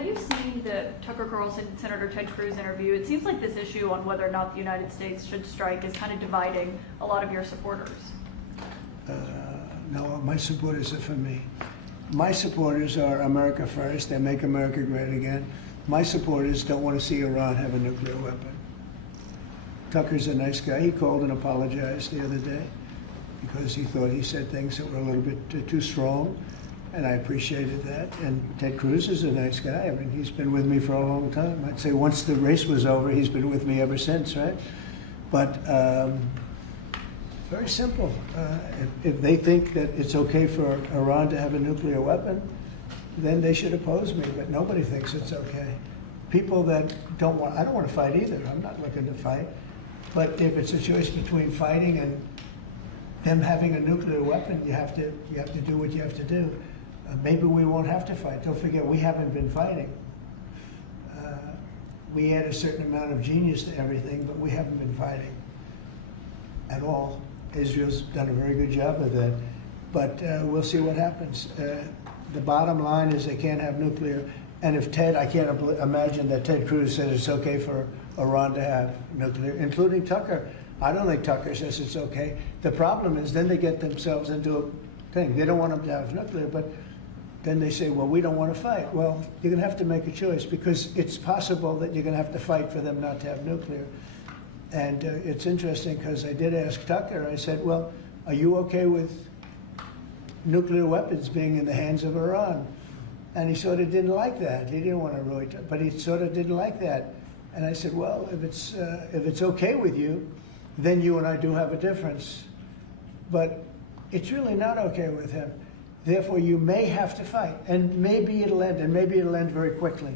have you seen the Tucker Carlson Senator Ted Cruz interview? It seems like this issue on whether or not the United States should strike is kind of dividing a lot of your supporters. No, my supporters are for me. My supporters are America first. They make America great again. My supporters don't want to see Iran have a nuclear weapon. Tucker's a nice guy. He called and apologized the other day because he thought he said things that were a little bit too strong, and I appreciated that. And Ted Cruz is a nice guy. I mean, he's been with me for a long time. I'd say once the race was over, he's been with me ever since, right? But very simple. If they think that it's okay for Iran to have a nuclear weapon, then they should oppose me, but nobody thinks it's okay. People that don't want, I don't want to fight either. I'm not looking to fight. But if it's a choice between fighting and them having a nuclear weapon, you have to do what you have to do. Maybe we won't have to fight. Don't forget, we haven't been fighting. We add a certain amount of genius to everything, but we haven't been fighting at all. Israel's done a very good job of that. But we'll see what happens. The bottom line is they can't have nuclear. And if Ted, I can't imagine that Ted Cruz says it's okay for Iran to have nuclear, including Tucker. I don't think Tucker says it's okay. The problem is then they get themselves into a thing. They don't want them to have nuclear, but then they say, well, we don't want to fight. Well, you're going to have to make a choice because it's possible that you're going to have to fight for them not to have nuclear. And it's interesting because I did ask Tucker, I said, well, are you okay with nuclear weapons being in the hands of Iran? And he sort of didn't like that. He didn't want to really, but he sort of didn't like that. And I said, well, if it's okay with you, then you and I do have a difference. But it's really not okay with him. Therefore, you may have to fight, and maybe it'll end, and maybe it'll end very quickly.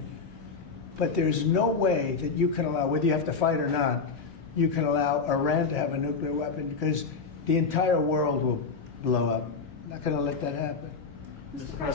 But there's no way that you can allow, whether you have to fight or not, you can allow Iran to have a nuclear weapon because the entire world will blow up. I'm not going to let that happen. Mr. President.